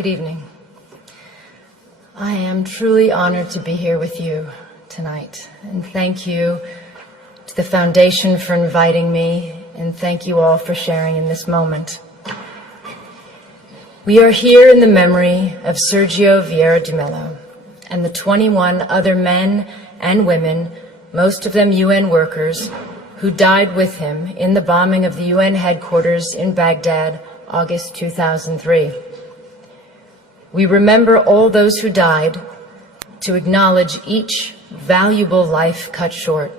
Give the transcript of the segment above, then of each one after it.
Good evening. I am truly honored to be here with you tonight, and thank you to the Foundation for inviting me, and thank you all for sharing in this moment. We are here in the memory of Sergio Vieira de Mello and the 21 other men and women, most of them UN workers, who died with him in the bombing of the UN headquarters in Baghdad, August 2003. We remember all those who died to acknowledge each valuable life cut short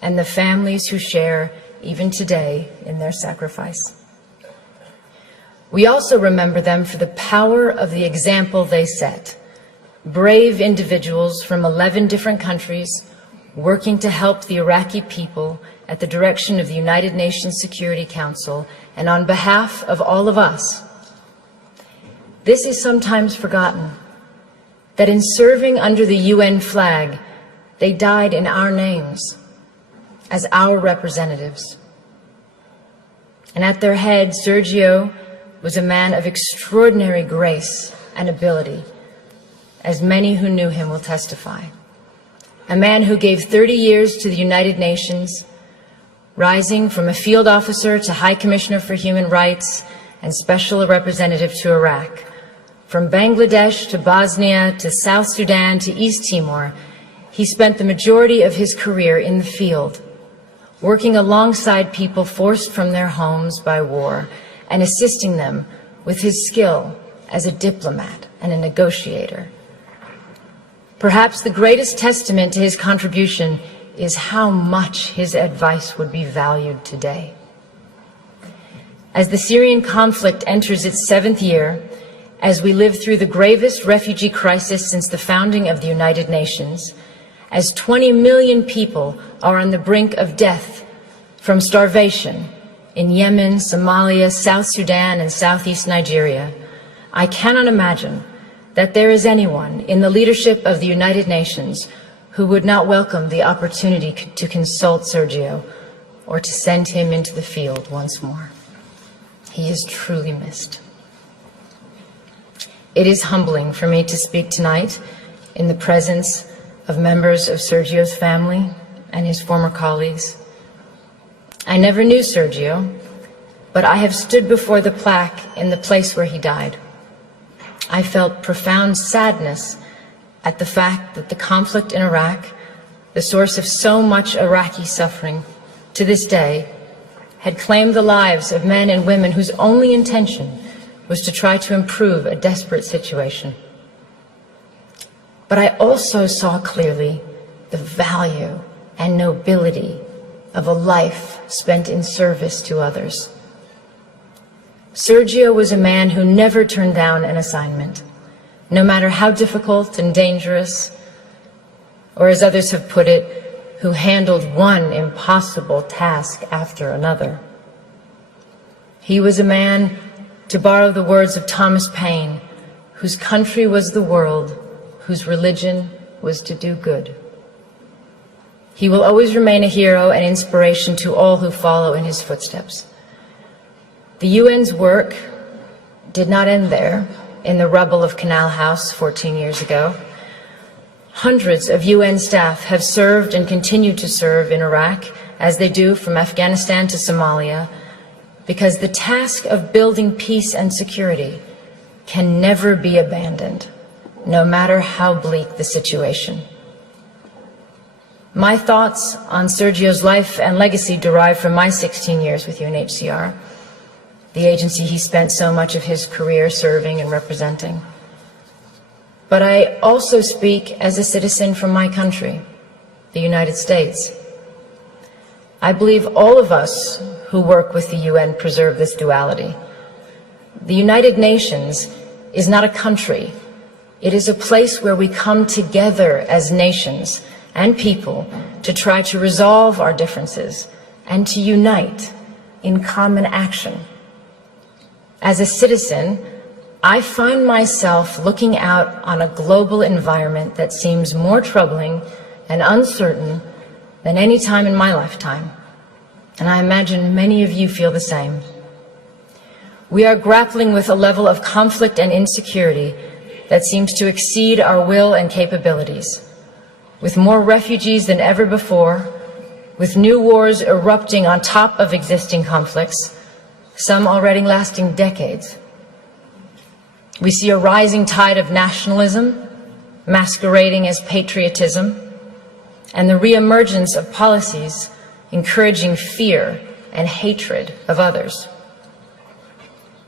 and the families who share, even today, in their sacrifice. We also remember them for the power of the example they set. Brave individuals from 11 different countries working to help the Iraqi people at the direction of the United Nations Security Council and on behalf of all of us. This is sometimes forgotten, that in serving under the UN flag, they died in our names, as our representatives. And at their head, Sergio was a man of extraordinary grace and ability, as many who knew him will testify. A man who gave 30 years to the United Nations, rising from a field officer to High Commissioner for Human Rights and Special Representative to Iraq. From Bangladesh to Bosnia to South Sudan to East Timor, he spent the majority of his career in the field, working alongside people forced from their homes by war and assisting them with his skill as a diplomat and a negotiator. Perhaps the greatest testament to his contribution is how much his advice would be valued today. As the Syrian conflict enters its 7th year, as we live through the gravest refugee crisis since the founding of the United Nations, as 20 million people are on the brink of death from starvation in Yemen, Somalia, South Sudan, and Southeast Nigeria, I cannot imagine that there is anyone in the leadership of the United Nations who would not welcome the opportunity to consult Sergio or to send him into the field once more. He is truly missed. It is humbling for me to speak tonight in the presence of members of Sergio's family and his former colleagues. I never knew Sergio, but I have stood before the plaque in the place where he died. I felt profound sadness at the fact that the conflict in Iraq, the source of so much Iraqi suffering to this day, had claimed the lives of men and women whose only intention was to try to improve a desperate situation. But I also saw clearly the value and nobility of a life spent in service to others. Sergio was a man who never turned down an assignment, no matter how difficult and dangerous, or as others have put it, who handled one impossible task after another. He was a man, to borrow the words of Thomas Paine, whose country was the world, whose religion was to do good. He will always remain a hero and inspiration to all who follow in his footsteps. The UN's work did not end there, in the rubble of Canal House 14 years ago. Hundreds of UN staff have served and continue to serve in Iraq, as they do from Afghanistan to Somalia, because the task of building peace and security can never be abandoned, no matter how bleak the situation. My thoughts on Sergio's life and legacy derive from my 16 years with UNHCR, the agency he spent so much of his career serving and representing. But I also speak as a citizen from my country, the United States. I believe all of us who work with the UN preserve this duality. The United Nations is not a country. It is a place where we come together as nations and people to try to resolve our differences and to unite in common action. As a citizen, I find myself looking out on a global environment that seems more troubling and uncertain than any time in my lifetime. And I imagine many of you feel the same. We are grappling with a level of conflict and insecurity that seems to exceed our will and capabilities, with more refugees than ever before, with new wars erupting on top of existing conflicts, some already lasting decades. We see a rising tide of nationalism, masquerading as patriotism, and the reemergence of policies encouraging fear and hatred of others.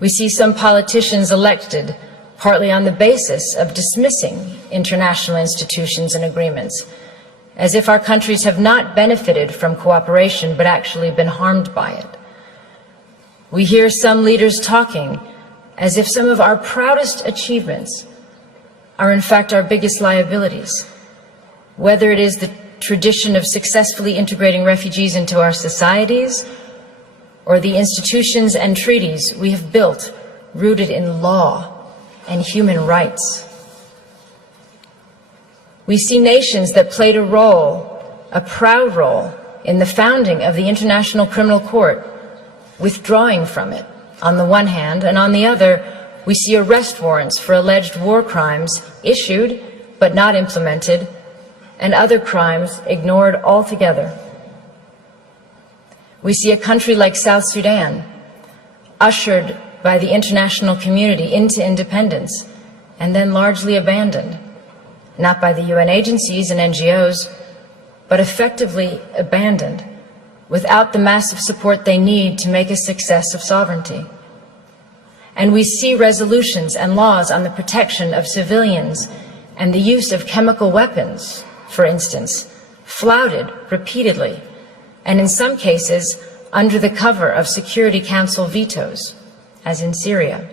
We see some politicians elected partly on the basis of dismissing international institutions and agreements, as if our countries have not benefited from cooperation but actually been harmed by it. We hear some leaders talking as if some of our proudest achievements are in fact our biggest liabilities, whether it is the tradition of successfully integrating refugees into our societies or the institutions and treaties we have built rooted in law and human rights. We see nations that played a role, a proud role, in the founding of the International Criminal Court, withdrawing from it on the one hand, and on the other, we see arrest warrants for alleged war crimes issued but not implemented, and other crimes ignored altogether. We see a country like South Sudan, ushered by the international community into independence and then largely abandoned, not by the UN agencies and NGOs, but effectively abandoned without the massive support they need to make a success of sovereignty. And we see resolutions and laws on the protection of civilians and the use of chemical weapons, for instance, flouted repeatedly, and in some cases under the cover of Security Council vetoes, as in Syria.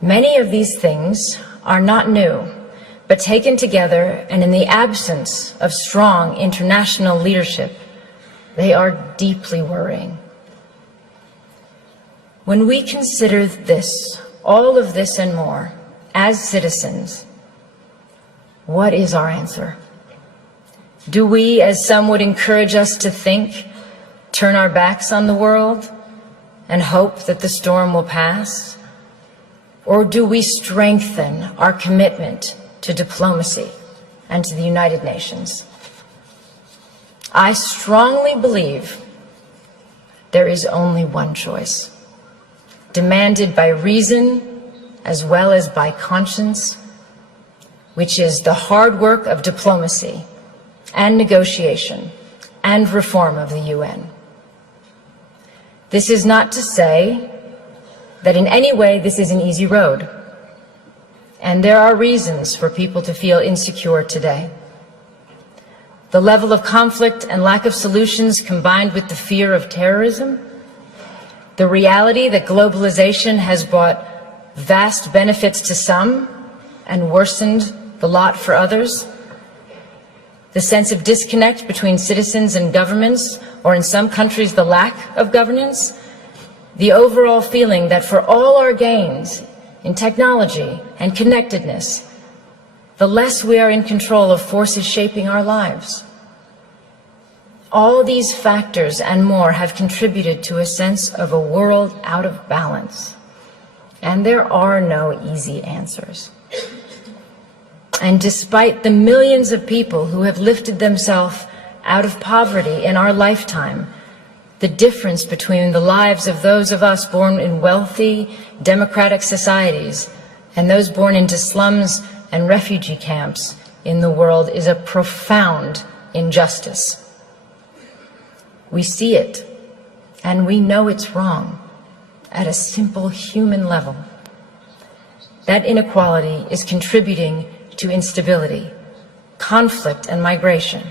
Many of these things are not new, but taken together and in the absence of strong international leadership, they are deeply worrying. When we consider this, all of this and more, as citizens, what is our answer? Do we, as some would encourage us to think, turn our backs on the world and hope that the storm will pass? Or do we strengthen our commitment to diplomacy and to the United Nations? I strongly believe there is only one choice, demanded by reason as well as by conscience, which is the hard work of diplomacy and negotiation and reform of the UN. This is not to say that in any way this is an easy road, and there are reasons for people to feel insecure today. The level of conflict and lack of solutions combined with the fear of terrorism, the reality that globalization has brought vast benefits to some and worsened the lot for others, the sense of disconnect between citizens and governments, or in some countries the lack of governance, the overall feeling that for all our gains in technology and connectedness, the less we are in control of forces shaping our lives. All these factors and more have contributed to a sense of a world out of balance, and there are no easy answers. And despite the millions of people who have lifted themselves out of poverty in our lifetime, the difference between the lives of those of us born in wealthy, democratic societies and those born into slums and refugee camps in the world is a profound injustice. We see it, and we know it's wrong at a simple human level. That inequality is contributing to instability, conflict, and migration,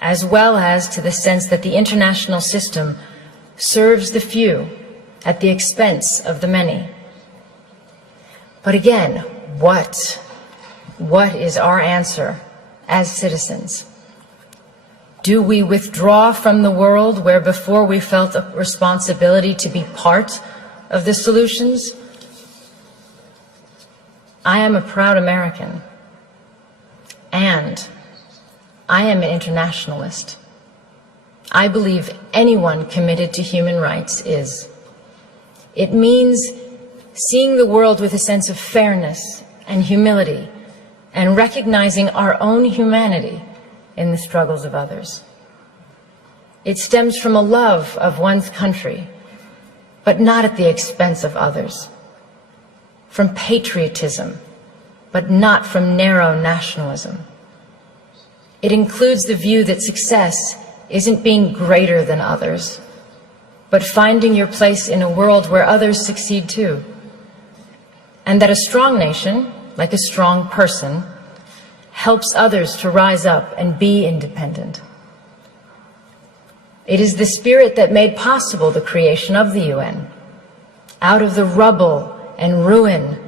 as well as to the sense that the international system serves the few at the expense of the many. But again, what is our answer as citizens? Do we withdraw from the world where before we felt a responsibility to be part of the solutions? I am a proud American, and I am an internationalist. I believe anyone committed to human rights is. It means seeing the world with a sense of fairness and humility and recognizing our own humanity in the struggles of others. It stems from a love of one's country, but not at the expense of others, from patriotism, but not from narrow nationalism. It includes the view that success isn't being greater than others, but finding your place in a world where others succeed too, and that a strong nation, like a strong person, helps others to rise up and be independent. It is the spirit that made possible the creation of the UN. Out of the rubble and ruin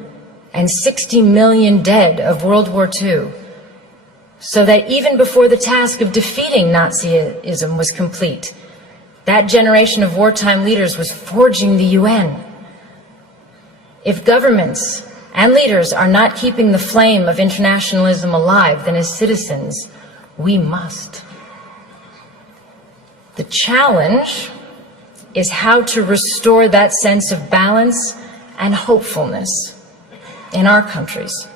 and 60 million dead of World War II, so that even before the task of defeating Nazism was complete, that generation of wartime leaders was forging the UN. If governments and leaders are not keeping the flame of internationalism alive, then as citizens, we must. The challenge is how to restore that sense of balance and hopefulness in our countries,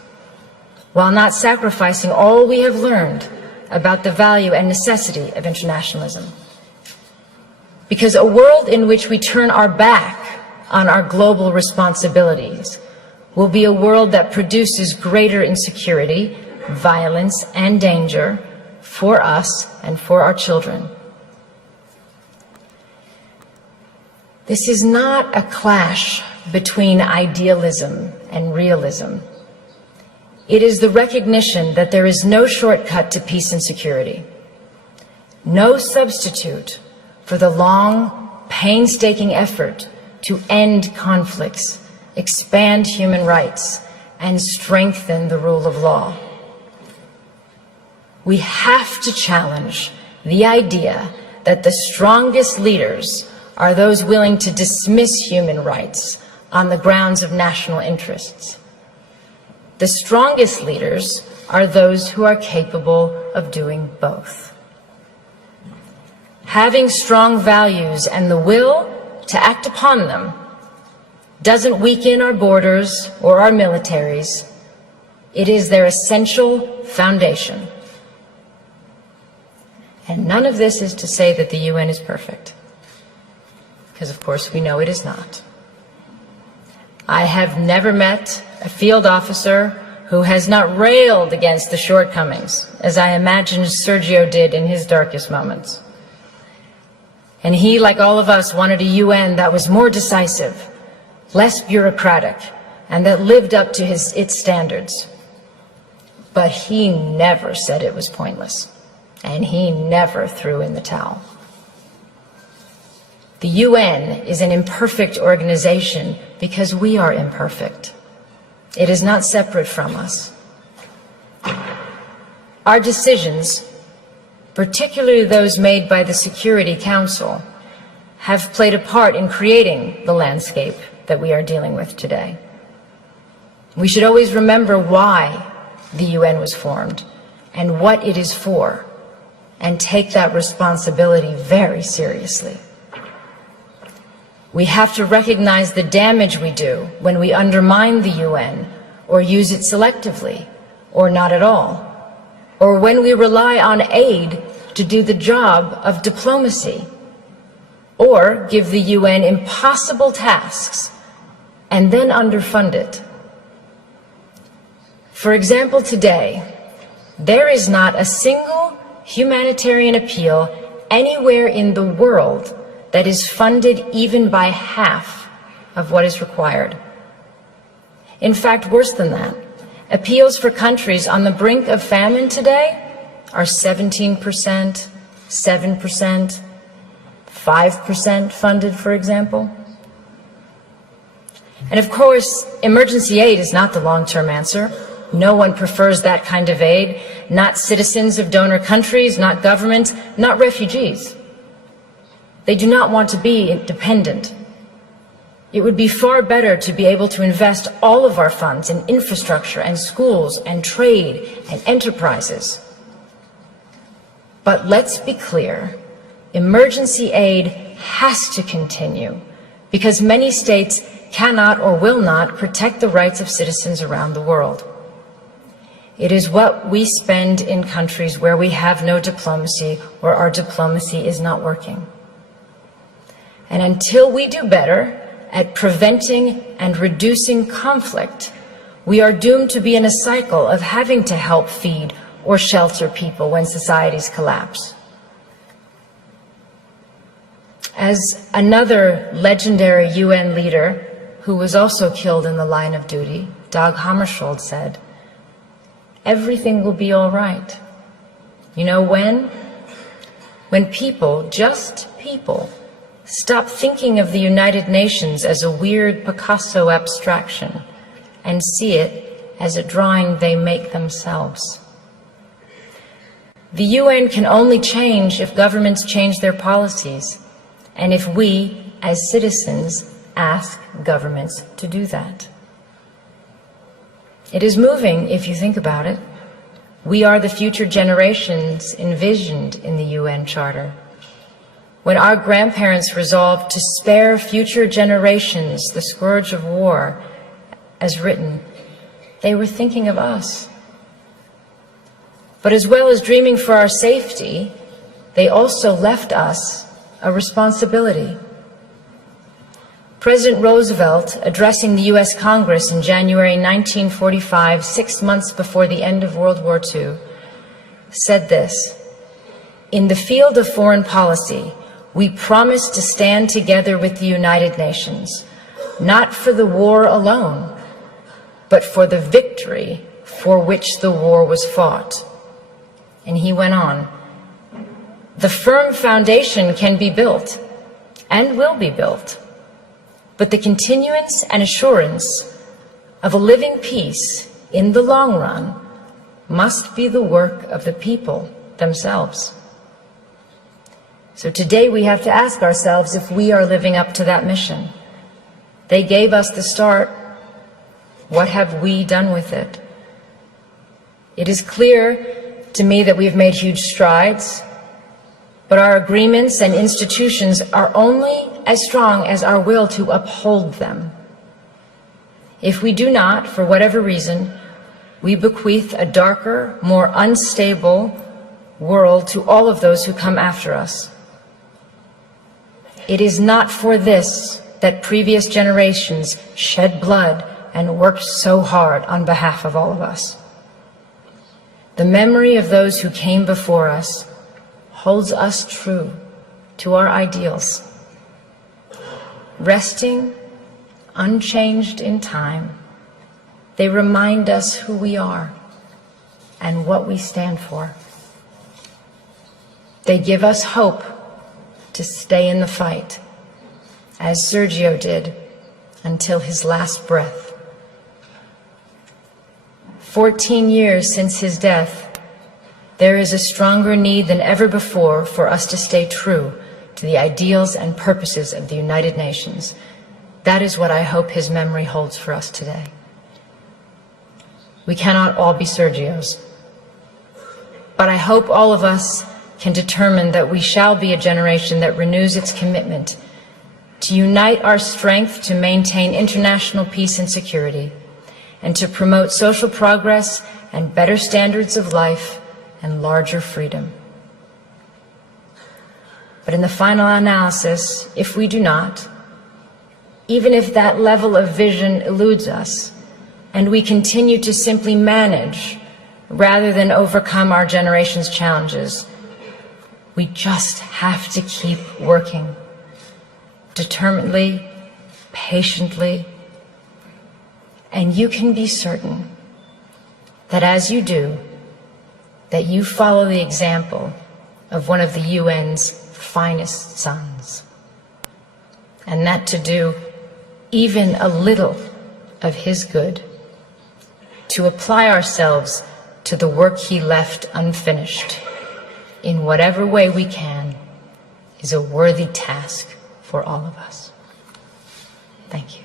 while not sacrificing all we have learned about the value and necessity of internationalism. Because a world in which we turn our back on our global responsibilities will be a world that produces greater insecurity, violence, and danger for us and for our children. This is not a clash between idealism and realism. It is the recognition that there is no shortcut to peace and security, no substitute for the long, painstaking effort to end conflicts, expand human rights, and strengthen the rule of law. We have to challenge the idea that the strongest leaders are those willing to dismiss human rights on the grounds of national interests. The strongest leaders are those who are capable of doing both. Having strong values and the will to act upon them doesn't weaken our borders or our militaries. It is their essential foundation. And none of this is to say that the UN is perfect, because of course we know it is not. I have never met a field officer who has not railed against the shortcomings, as I imagine Sergio did in his darkest moments. And he, like all of us, wanted a UN that was more decisive, less bureaucratic, and that lived up to its standards. But he never said it was pointless, and he never threw in the towel. The UN is an imperfect organization because we are imperfect. It is not separate from us. Our decisions, particularly those made by the Security Council, have played a part in creating the landscape that we are dealing with today. We should always remember why the UN was formed and what it is for, and take that responsibility very seriously. We have to recognize the damage we do when we undermine the UN or use it selectively or not at all, or when we rely on aid to do the job of diplomacy, or give the UN impossible tasks and then underfund it. For example, today, there is not a single humanitarian appeal anywhere in the world that is funded even by half of what is required. In fact, worse than that, appeals for countries on the brink of famine today are 17%, 7%, 5% funded, for example. And of course, emergency aid is not the long-term answer. No one prefers that kind of aid, not citizens of donor countries, not governments, not refugees. They do not want to be dependent. It would be far better to be able to invest all of our funds in infrastructure and schools and trade and enterprises. But let's be clear, emergency aid has to continue because many states cannot or will not protect the rights of citizens around the world. It is what we spend in countries where we have no diplomacy or our diplomacy is not working. And until we do better at preventing and reducing conflict, we are doomed to be in a cycle of having to help feed or shelter people when societies collapse. As another legendary UN leader who was also killed in the line of duty, Dag Hammarskjöld, said, "Everything will be all right." You know when? When people, just people, stop thinking of the United Nations as a weird Picasso abstraction and see it as a drawing they make themselves. The UN can only change if governments change their policies, and if we, as citizens, ask governments to do that. It is moving if you think about it. We are the future generations envisioned in the UN Charter. When our grandparents resolved to spare future generations the scourge of war, as written, they were thinking of us. But as well as dreaming for our safety, they also left us a responsibility. President Roosevelt, addressing the US Congress in January 1945, 6 months before the end of World War II, said this: "In the field of foreign policy, we promise to stand together with the United Nations, not for the war alone, but for the victory for which the war was fought." And he went on, "The firm foundation can be built and will be built, but the continuance and assurance of a living peace in the long run must be the work of the people themselves." So today we have to ask ourselves if we are living up to that mission. They gave us the start. What have we done with it? It is clear to me that we've made huge strides, but our agreements and institutions are only as strong as our will to uphold them. If we do not, for whatever reason, we bequeath a darker, more unstable world to all of those who come after us. It is not for this that previous generations shed blood and worked so hard on behalf of all of us. The memory of those who came before us holds us true to our ideals, resting unchanged in time. They remind us who we are and what we stand for. They give us hope to stay in the fight, as Sergio did until his last breath. 14 years since his death, there is a stronger need than ever before for us to stay true to the ideals and purposes of the United Nations. That is what I hope his memory holds for us today. We cannot all be Sergios, but I hope all of us can determine that we shall be a generation that renews its commitment to unite our strength to maintain international peace and security, and to promote social progress and better standards of life and larger freedom. But in the final analysis, if we do not, even if that level of vision eludes us, and we continue to simply manage rather than overcome our generation's challenges, we just have to keep working, determinedly, patiently, and you can be certain that as you do, that you follow the example of one of the UN's finest sons, and that to do even a little of his good, to apply ourselves to the work he left unfinished, in whatever way we can, is a worthy task for all of us. Thank you.